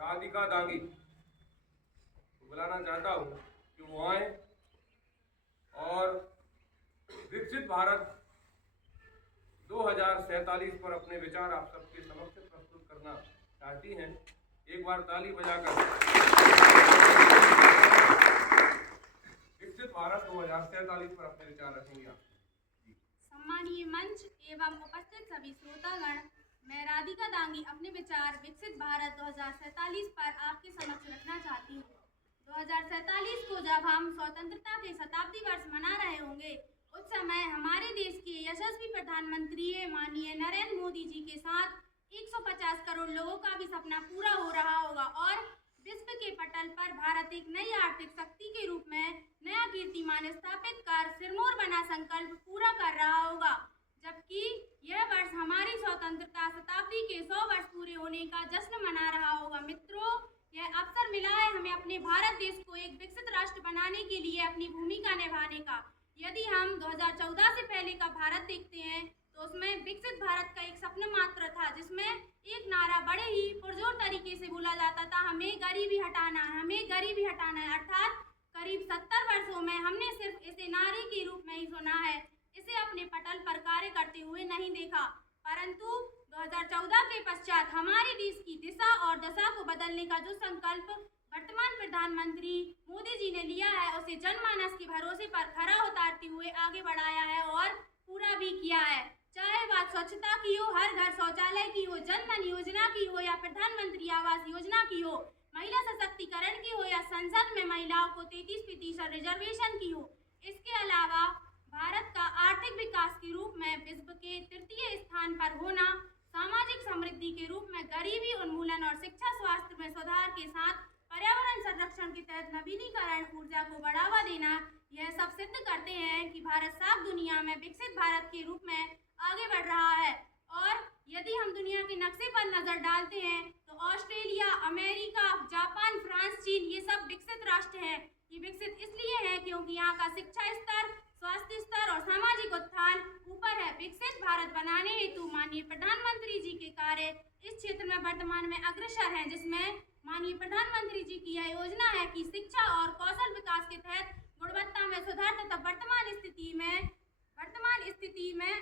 राधिका दांगी को बुलाना चाहता हूँ कि वो आए और विकसित भारत 2047 पर अपने विचार आप सबके समक्ष प्रस्तुत करना चाहती हैं। एक बार ताली बजाकर विकसित भारत 2047 पर अपने विचार रखेंगे आप। सम्मानीय मंच एवं उपस्थित सभी श्रोतागण, मैं राधिका दांगी अपने विचार विकसित भारत 2047 पर आपके समक्ष रखना चाहती हूँ। 2047 को जब हम स्वतंत्रता के शताब्दी वर्ष मना रहे होंगे, उस समय हमारे देश के यशस्वी प्रधानमंत्री माननीय नरेंद्र मोदी जी के साथ 150 करोड़ लोगों का भी सपना पूरा हो रहा होगा और विश्व के पटल पर भारत एक नई आर्थिक शक्ति के रूप में नया कीर्तिमान स्थापित कर सिरमौर बना संकल्प पूरा कर रहा होगा। जबकि यह वर्ष हमारी स्वतंत्रता शताब्दी के 100 वर्ष पूरे होने का जश्न मना रहा होगा। मित्रों, यह अवसर मिला है हमें अपने भारत देश को एक विकसित राष्ट्र बनाने के लिए अपनी भूमिका निभाने का। यदि हम 2014 से पहले का भारत देखते हैं तो उसमें विकसित भारत का एक सपना मात्र था, जिसमें एक नारा बड़े ही पुरजोर तरीके से बोला जाता था, हमें गरीबी हटाना है, हमें गरीबी हटाना है। अर्थात करीब 70 वर्षों में हमने सिर्फ इसे नारे के रूप में ही सुना है, इसे अपने पटल पर कार्य करते हुए नहीं देखा। परंतु 2014 के पश्चात हमारे देश की दिशा और दशा को बदलने का जो संकल्प वर्तमान प्रधानमंत्री मोदी जी ने लिया है, उसे जनमानस के भरोसे पर खरा उतारते हुए आगे बढ़ाया है और पूरा भी किया है। चाहे बात स्वच्छता की हो, हर घर शौचालय की हो, जन धन योजना की हो या प्रधानमंत्री आवास योजना की हो, महिला सशक्तिकरण की हो या संसद में महिलाओं को 33% रिजर्वेशन की हो। इसके अलावा भारत का आर्थिक विकास के रूप में विश्व के तृतीय स्थान पर होना, सामाजिक समृद्धि के रूप में गरीबी उन्मूलन और शिक्षा स्वास्थ्य में सुधार के साथ पर्यावरण संरक्षण के तहत नवीनीकरण ऊर्जा को बढ़ावा देना, यह सब सिद्ध करते हैं कि भारत साफ दुनिया में विकसित भारत के रूप में आगे बढ़ रहा है। और यदि हम दुनिया के नक्शे पर नजर डालते हैं तो ऑस्ट्रेलिया, अमेरिका, जापान, फ्रांस, चीन, ये सब विकसित राष्ट्र हैं। ये विकसित इसलिए है क्योंकि यहाँ का शिक्षा स्तर, स्वास्थ्य स्तर और सामाजिक उत्थान ऊपर है। विकसित भारत बनाने हेतु माननीय प्रधानमंत्री जी के कार्य इस क्षेत्र में वर्तमान में अग्रसर हैं, जिसमें माननीय प्रधानमंत्री जी की यह योजना है कि शिक्षा और कौशल विकास के तहत गुणवत्ता में सुधार तथा वर्तमान स्थिति में